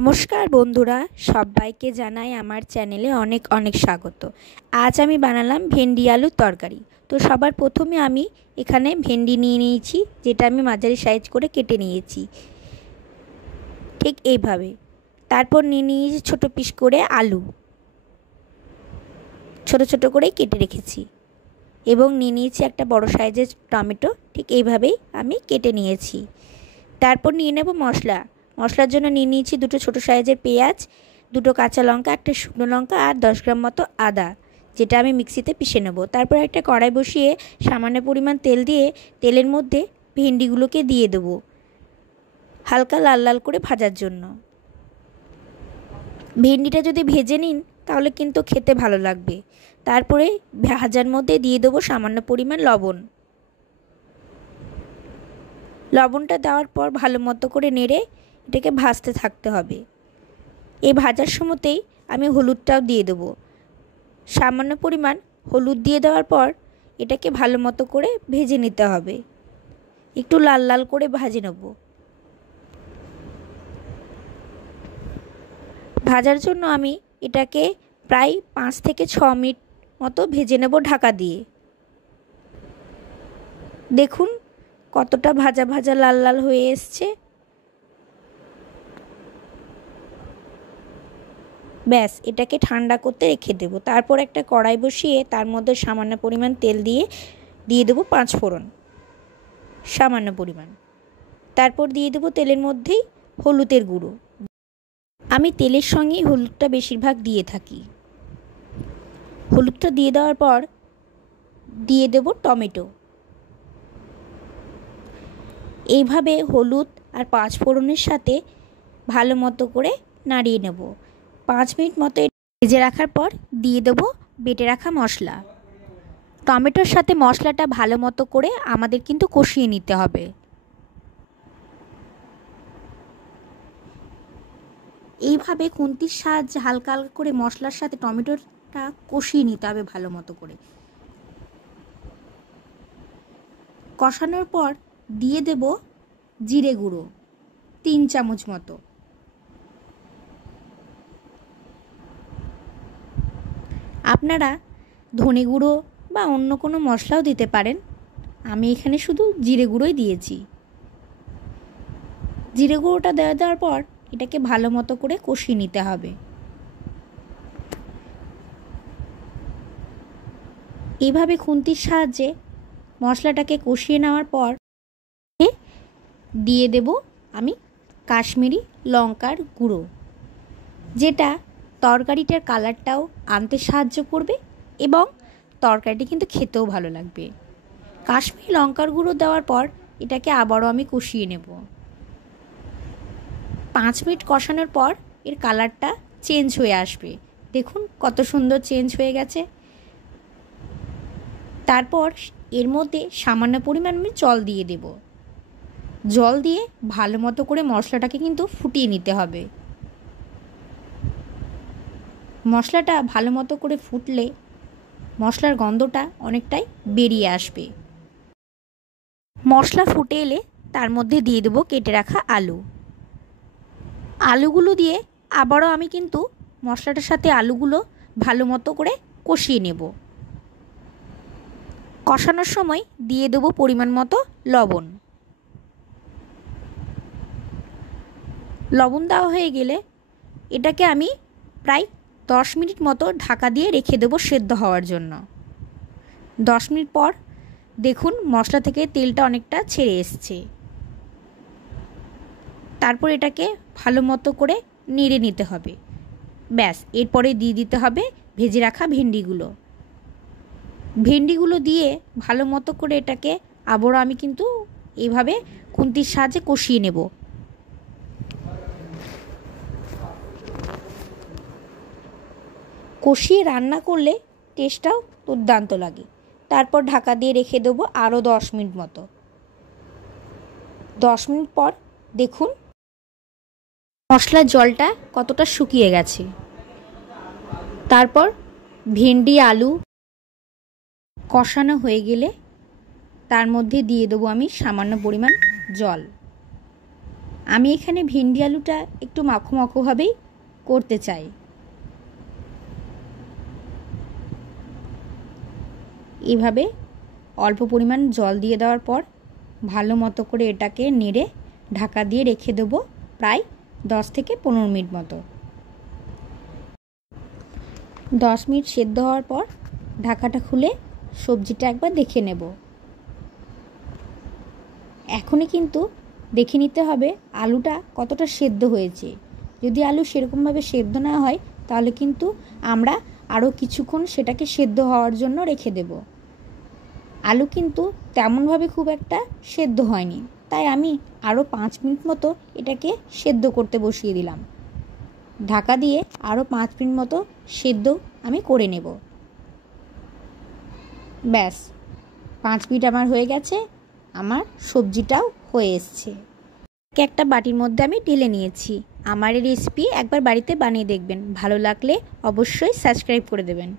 নমস্কার বন্ধুরা, সবাইকে জানাই আমার চ্যানেলে অনেক অনেক স্বাগত। আজ আমি বানালাম ভেন্ডি আলুর তরকারি। তো সবার প্রথমে আমি এখানে ভেন্ডি নিয়ে নিয়েছি, যেটা আমি মাঝারি সাইজ করে কেটে নিয়েছি ঠিক এইভাবে। তারপর নিয়ে নিয়েছি ছোটো পিস করে আলু, ছোট ছোট করে কেটে রেখেছি, এবং নিয়ে নিয়েছি একটা বড় সাইজের টমেটো, ঠিক এইভাবেই আমি কেটে নিয়েছি। তারপর নিয়ে নেব মশলার জন্য নিয়ে নিয়েছি দুটো ছোটো সাইজের পেঁয়াজ, দুটো কাঁচা লঙ্কা, একটা শুকনো লঙ্কা আর 10 গ্রাম মতো আদা, যেটা আমি মিক্সিতে পিষে নেব। তারপর একটা কড়াই বসিয়ে সামান্য পরিমাণ তেল দিয়ে তেলের মধ্যে ভেন্ডিগুলোকে দিয়ে দেব হালকা লাল লাল করে ভাজার জন্য। ভেন্ডিটা যদি ভেজে নিন তাহলে কিন্তু খেতে ভালো লাগবে। তারপরে ভাজার মধ্যে দিয়ে দেবো সামান্য পরিমাণ লবণটা দেওয়ার পর ভালো মতো করে নেড়ে এটাকে ভাজতে থাকতে হবে। এই ভাজার সময়তেই আমি হলুদটাও দিয়ে দেবো। সামান্য পরিমাণ হলুদ দিয়ে দেওয়ার পর এটাকে ভালো মতো করে ভেজে নিতে হবে, একটু লাল লাল করে ভাজে নেব। ভাজার জন্য আমি এটাকে প্রায় 5 থেকে 6 মিনিট মতো ভেজে নেব ঢাকা দিয়ে। দেখুন কতটা ভাজা ভাজা লাল লাল হয়ে এসছে। ব্যাস, এটাকে ঠান্ডা করতে রেখে দেব। তারপর একটা কড়াই বসিয়ে তার মধ্যে সামান্য পরিমাণ তেল দিয়ে দেবো 5 ফোড়ন, সামান্য পরিমাণ। তারপর দিয়ে দেবো তেলের মধ্যেই হলুদের গুঁড়ো। আমি তেলের সঙ্গেই হলুদটা বেশিরভাগ দিয়ে থাকি। হলুদটা দিয়ে দেওয়ার পর দিয়ে দেব টমেটো। এইভাবে হলুদ আর 5 ফোড়নের সাথে ভালো মতো করে নাড়িয়ে নেব। 5 মিনিট মতো ভেজে রাখার পর দিয়ে দেবো বেটে রাখা মশলা। টমেটোর সাথে মশলাটা ভালো মতো করে আমাদের কিন্তু কষিয়ে নিতে হবে। এইভাবে খুন্তির সাহায্যে হালকা হালকা করে মশলার সাথে টমেটোটা কষিয়ে নিতে হবে ভালো মতো করে। কষানোর পর দিয়ে দেব জিরে গুঁড়ো 3 চামচ মতো। আপনারা ধনে গুঁড়ো বা অন্য কোনো মশলাও দিতে পারেন, আমি এখানে শুধু জিরে গুঁড়োই দিয়েছি। জিরে গুঁড়োটা দেওয়ার পর এটাকে ভালো মতো করে কষিয়ে নিতে হবে। এইভাবে খুন্তির সাহায্যে মশলাটাকে কষিয়ে নেওয়ার পর দিয়ে দেব আমি কাশ্মীরি লঙ্কার গুঁড়ো, যেটা তরকারিটার কালারটাও আনতে সাহায্য করবে এবং তরকারিটি কিন্তু খেতেও ভালো লাগবে। কাশ্মীরি লঙ্কার গুঁড়ো দেওয়ার পর এটাকে আবারও আমি কষিয়ে নেব। 5 মিনিট কষানোর পর এর কালারটা চেঞ্জ হয়ে আসবে। দেখুন কত সুন্দর চেঞ্জ হয়ে গেছে। তারপর এর মধ্যে সামান্য পরিমাণ আমি জল দিয়ে দেব। জল দিয়ে ভালো মতো করে মশলাটাকে কিন্তু ফুটিয়ে নিতে হবে। মশলাটা ভালো মতো করে ফুটলে মশলার গন্ধটা অনেকটাই বেরিয়ে আসবে। মশলা ফুটে এলে তার মধ্যে দিয়ে দেবো কেটে রাখা আলুগুলো দিয়ে আবারও আমি কিন্তু মশলাটার সাথে আলুগুলো ভালো মতো করে কষিয়ে নেব। কষানোর সময় দিয়ে দেবো পরিমাণ মতো লবণ দেওয়া হয়ে গেলে এটাকে আমি প্রায় 10 মিনিট মতো ঢাকা দিয়ে রেখে দেবো সেদ্ধ হওয়ার জন্য। 10 মিনিট পর দেখুন মশলা থেকে তেলটা অনেকটা ছেড়ে এসছে। তারপর এটাকে ভালো মতো করে নেড়ে নিতে হবে। ব্যাস, এরপরে দিয়ে দিতে হবে ভেজে রাখা ভেন্ডিগুলো দিয়ে ভালো মতো করে এটাকে আবারও আমি কিন্তু এইভাবে খুন্তির সাহায্যে কষিয়ে নেব। কষিয়ে রান্না করলে টেস্টটাও দুর্দান্ত লাগে। তারপর ঢাকা দিয়ে রেখে দেবো আরও 10 মিনিট মতো। 10 মিনিট পর দেখুন মশলার জলটা কতটা শুকিয়ে গেছে। তারপর ভেন্ডি আলু কষানো হয়ে গেলে তার মধ্যে দিয়ে দেবো আমি সামান্য পরিমাণ জল। আমি এখানে ভিন্ডি আলুটা একটু মাখো মাখোভাবেই করতে চাই। এভাবে অল্প পরিমাণ জল দিয়ে দেওয়ার পর ভালো মতো করে এটাকে নেড়ে ঢাকা দিয়ে রেখে দেবো প্রায় 10 থেকে 15 মিনিট মতো। 10 মিনিট সেদ্ধ হওয়ার পর ঢাকাটা খুলে সবজিটা একবার দেখে নেব। এখনই কিন্তু দেখে নিতে হবে আলুটা কতটা সেদ্ধ হয়েছে। যদি আলু সেরকমভাবে সেদ্ধ না হয় তাহলে কিন্তু আমরা আরও কিছুক্ষণ সেটাকে সেদ্ধ হওয়ার জন্য রেখে দেব। আলু কিন্তু তেমনভাবে খুব একটা সেদ্ধ হয়নি, তাই আমি আরও 5 মিনিট মতো এটাকে সেদ্ধ করতে বসিয়ে দিলাম। ঢাকা দিয়ে আরও 5 মিনিট মতো সেদ্ধ আমি করে নেব। ব্যাস 5 মিনিট আমার হয়ে গেছে, আমার সবজিটাও হয়ে এসছে। একটা বাটির মধ্যে আমি ঢেলে নিয়েছি। আমার এই রেসিপি একবার বাড়িতে বানিয়ে দেখবেন, ভালো লাগলে অবশ্যই সাবস্ক্রাইব করে দেবেন।